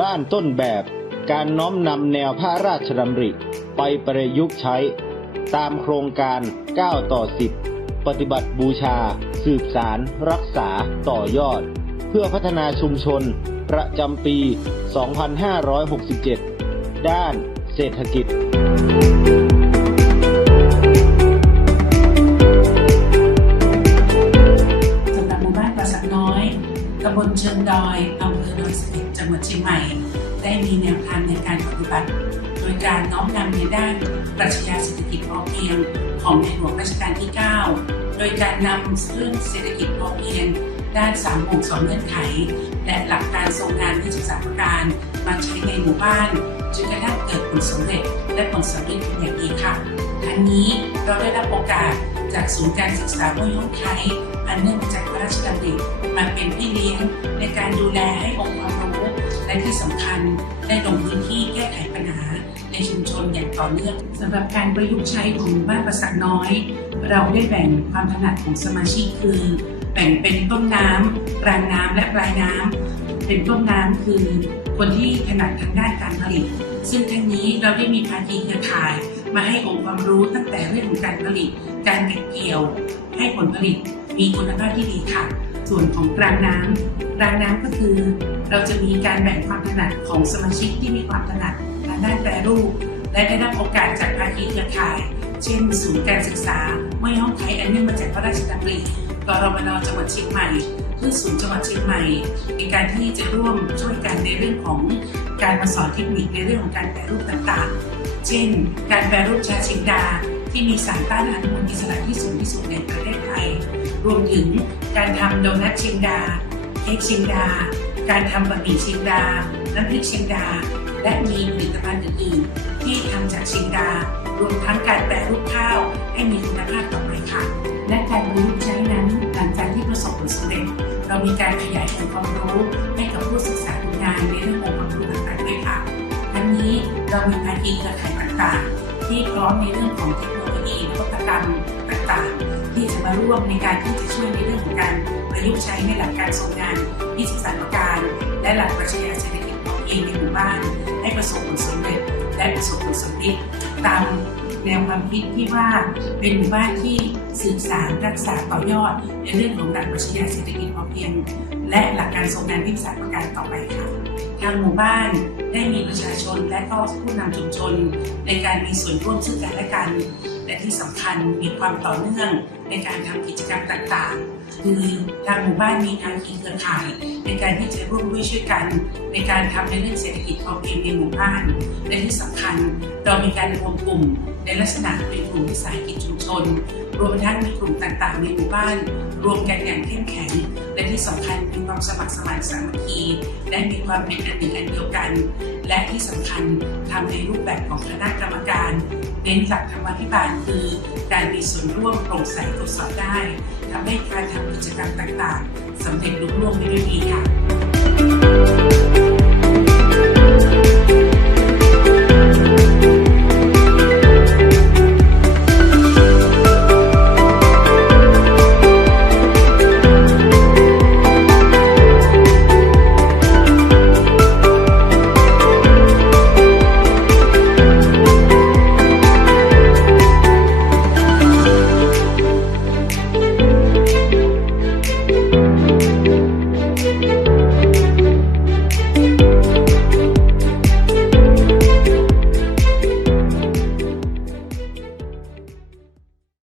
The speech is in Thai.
บ้านต้นแบบ การน้อมนำแนวพระราชดำริไปประยุกต์ใช้ ตามโครงการ 9 ต่อ 10 ปฏิบัติบูชา สืบสาร รักษาต่อยอด เพื่อพัฒนาชุมชน ประจำปี 2567 ด้านเศรษฐกิจ อยอำเภอดอยสะเก็ดจังหวัดเชียงใหม่ ได้มีแนวทางในการปฏิบัติ โดยการน้อมนำในด้านปรัชญาเศรษฐกิจพอเพียง ของในหลวงรัชกาลที่ 9 โดยการนำเรื่องเศรษฐกิจพอเพียง ด้าน3ามหมู่สองเงื่อนไข และหลักการทรงงานที่ศึกษาประการมาใช้ในหมู่บ้านจนกระทั่งเกิดผลสำเร็จและผลสำเร็จเป็นอย่างดีค่ะ ทั้งนี้เราได้รับโอกาสจากศูนย์การศึกษาห้วยห้องไทยอันเนื่องมาจากพระราชดำริมาเป็นพี่เลี้ยงในการดูแลให้องค์ความรู้และที่สำคัญได้ลงพื้นที่แก้ไขปัญหาในชุมชนอย่างต่อเนื่องสำหรับการประยุกต์ใช้ของบ้านประสักน้อย เราได้แบ่งความถนัดของสมาชิกคือ แบ่งเป็นต้นน้ำกลางน้ำและปลายน้ำเป็นต้นน้ำคือ คนที่ถนัดทางด้านการผลิต ซึ่งทั้งนี้เราได้มีภาคีเครือข่าย มาให้องค์ความรู้ตั้งแต่เรื่องของการผลิต การเก็บเกี่ยว ให้ผลผลิตมีคุณภาพที่ดีค่ะ ส่วนของกลางน้ำกลางน้ำก็คือ เราจะมีการแบ่งความถนัดของสมาชิกที่มีความถนัดทางด้านแปรรูป และได้รับโอกาสจากภาคีเครือข่าย เช่น ศูนย์การศึกษาไม่ห้องไทยอันเนื่องมาจากพระราชดำริกรมนจังหวัดเชียงใหม่ พื่อศูนย์จังหวัดเชียงใหม่ในการที่จะร่วมช่วยกันในเรื่องของการมาสอนเทคนิคในเรื่องของการแปรรูปต่างๆ เช่น การแปรรูปชาชิงดา ที่มีสารต้านอนุมูลอิสระที่สูงที่สุดในประเทศไทย รวมถึงการทำโดนัทชิงดาเค้กชิงดา การทำบะหมี่ชิงดา น้ำพริกชิงดา และมีผลิตภัณฑ์อื่นๆ ที่ทำจากชิงดา รวมทั้งการแปรรูปข้าวให้มีคุณภาพต่อไปค่ะ และการระยุกต์ใช้นั้น เรามีการขยายองค์ความรู้ให้กับผู้ศึกษาดูงานในเรื่ององค์ความรู้ต่างๆด้วยค่ะทั้งนี้เรามีภาคีเครือข่ายต่างๆ ที่พร้อมในเรื่องของเทคโนโลยีนวัตกรรมต่างๆ ที่จะมาร่วมในการที่จะช่วยในเรื่องของการประยุกต์ใช้ในหลักการทรงงานที่ศึกษารการ และหลักปรัชญาเศรษฐกิจพอเพียงในหมู่บ้านให้ประสบผลสำเร็จและประสบผลสำเร็จตาม แนวความคิดที่ว่าเป็นหมู่บ้านที่สื่อสารรักษาต่อยอด ในเรื่องของหลักปรัชญาเศรษฐกิจพอเพียง และหลักการทรงงานวิสาหการต่อไปค่ะทางหมู่บ้านได้มีประชาชนและก็ผู้นำชุมชน ในการมีส่วนร่วมซึ่งกันและกัน และที่สำคัญมีความต่อเนื่องในการทำกิจกรรมต่างๆ คือทางหมู่บ้านมีภาคีเครือข่าย ในการที่จะร่วมด้วยช่วยกัน ในการทำในเรื่องเศรษฐกิจพอเพียงในหมู่บ้านและที่สำคัญเรามีการรวมกลุ่ม ในลักษณะเป็นกลุ่มวิสาหกิจชุมชน รวมทั้งมีกลุ่มต่างๆ ในหมู่บ้าน รวมกันอย่างเข้มแข็ง และที่สำคัญมีความสมัครสมานสามัคคีและมีความเป็นอันหนึ่งอันเดียวกัน และที่สำคัญทำในรูปแบบของคณะกรรมการ เน้นหลักธรรมาภิบาลคือ การมีส่วนร่วมโปร่งใสตรวจสอบได้ทำให้การทำกิจกรรมต่างๆสำเร็จลุล่วงไปด้วยดีค่ะ